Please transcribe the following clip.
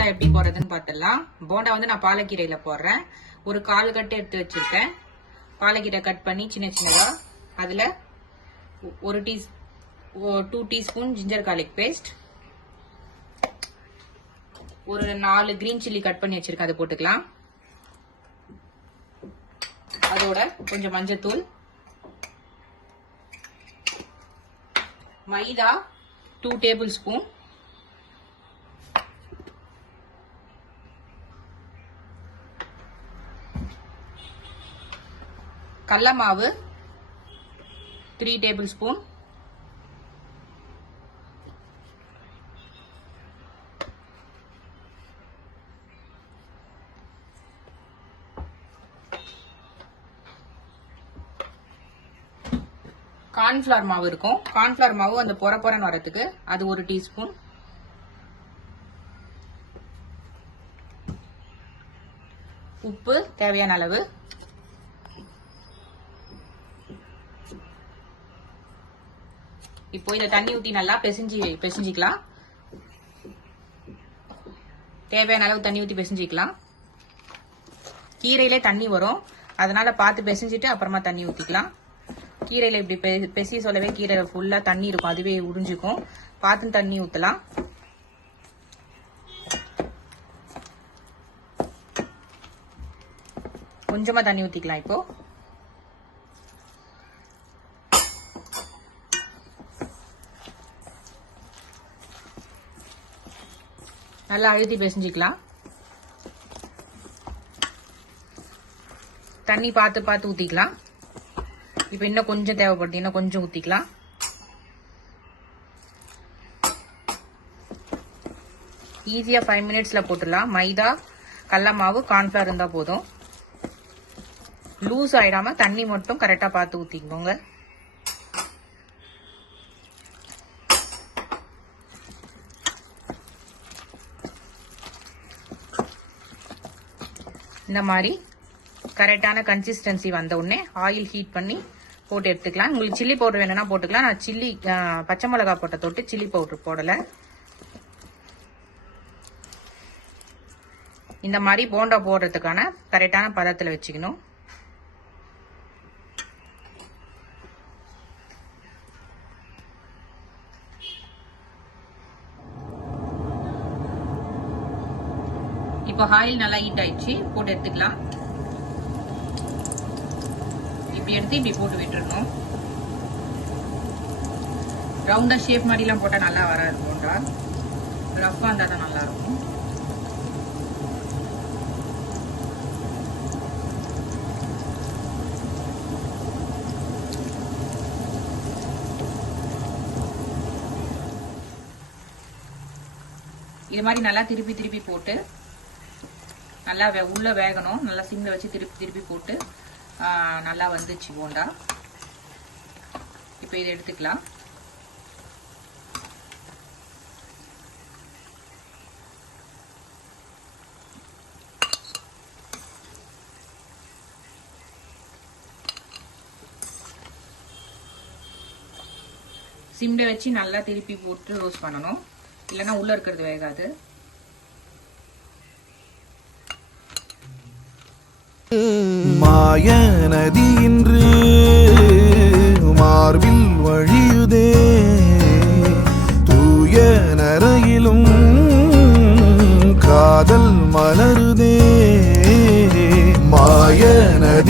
போண்டா எப்படி போடுறதுன்னு பார்த்துடலாம். போண்டா வந்து நான் பாலக்கீரையில போடுறேன். ஒரு 1/4 கட்டு எடுத்து வச்சிருக்கேன். பாலக்கீரை கட் பண்ணி சின்ன சின்னதா அதுல 2 டீஸ்பூன் ஜிஞ்சர் கார்லிக் பேஸ்ட், ஒரு 4 கிரீன் சில்லி கட் பண்ணி வச்சிருக்கேன், அதை போட்டுக்கலாம். அதோட கொஞ்சம் மஞ்சத்தூள், மைதா 2 டேபிள் ஸ்பூன், கடலை மாவு 3 டேபிள் ஸ்பூன், கார்ன்ஃபிளவர் மாவு இருக்கும். கார்ன்ஃபிளவர் மாவு அந்த பொறன்னு வரதுக்கு அது 1 டீஸ்பூன், உப்பு தேவையான அளவு, இப்போ இதை தண்ணி ஊத்தி நல்லா பிசைஞ்சிக்கலாம். தேவையான அளவு தண்ணி ஊத்தி பிசைஞ்சிக்கலாம். கீரையிலே தண்ணி வரும், அதனால பார்த்து பிசைஞ்சிட்டு அப்புறமா தண்ணி ஊத்திக்கலாம். கீரையில இப்படி பெசி சொல்லவே கீரை ஃபுல்லா தண்ணி இருக்கும், அதுவே உறிஞ்சிக்கும். பார்த்து தண்ணி ஊத்தலாம். கொஞ்சமா தண்ணி ஊத்திக்கலாம். இப்போ நல்லா அழுத்தி பிசைஞ்சிக்கலாம். தண்ணி பார்த்து ஊத்திக்கலாம். இப்ப இன்னும் கொஞ்சம் தேவைப்படுது, இன்னும் கொஞ்சம் ஊத்திக்கலாம். ஈஸியா 5 மினிட்ஸ்ல போட்டுடலாம். மைதா, கடலை மாவு, கார்ன்ஃபிளவர் இருந்தா போதும். லூஸ் ஆயிடாம தண்ணி மட்டும் கரெக்டா பார்த்து ஊத்திக்கோங்க. இந்த மாதிரி கரெக்டான கன்சிஸ்டன்சி வந்த உடனே ஆயில் ஹீட் பண்ணி போட்டு எடுத்துக்கலாம். உங்களுக்கு சில்லி பவுடர் வேணும்னா போட்டுக்கலாம். நான் சில்லி பச்சை மிளகா போட்ட தொட்டு சில்லி பவுடர் போடல. இந்த மாதிரி போண்டா போடுறதுக்கான கரெக்டான பதத்துல வச்சுக்கணும். இப்போ ஆயில் நல்லா ஹீட் ஆயிடுச்சு, போட்டு எடுத்துக்கலாம். இப்படி எடுத்து இப்படி போட்டு விட்டுறணும். ரவுண்டா ஷேப் மாதிரி எல்லாம் போட்டா நல்லா வராது போண்டா, ரஃபா இருந்தா தான் நல்லா இருக்கும். இது மாதிரி நல்லா திருப்பி போட்டு நல்லா உள்ள வேகணும். நல்லா சிம்ல வச்சு திருப்பி போட்டு நல்லா வந்துச்சு போண்டா. இப்போ இதை எடுத்துக்கலாம். சிம்ல வச்சு நல்லா திருப்பி போட்டு ரோஸ்ட் பண்ணணும், இல்லைன்னா உள்ள இருக்கிறது வேகாது. மாய நதி இன்று மார்பில் வழியுதே, தூய நரையிலும் காதல் மலருதே. மாய நதி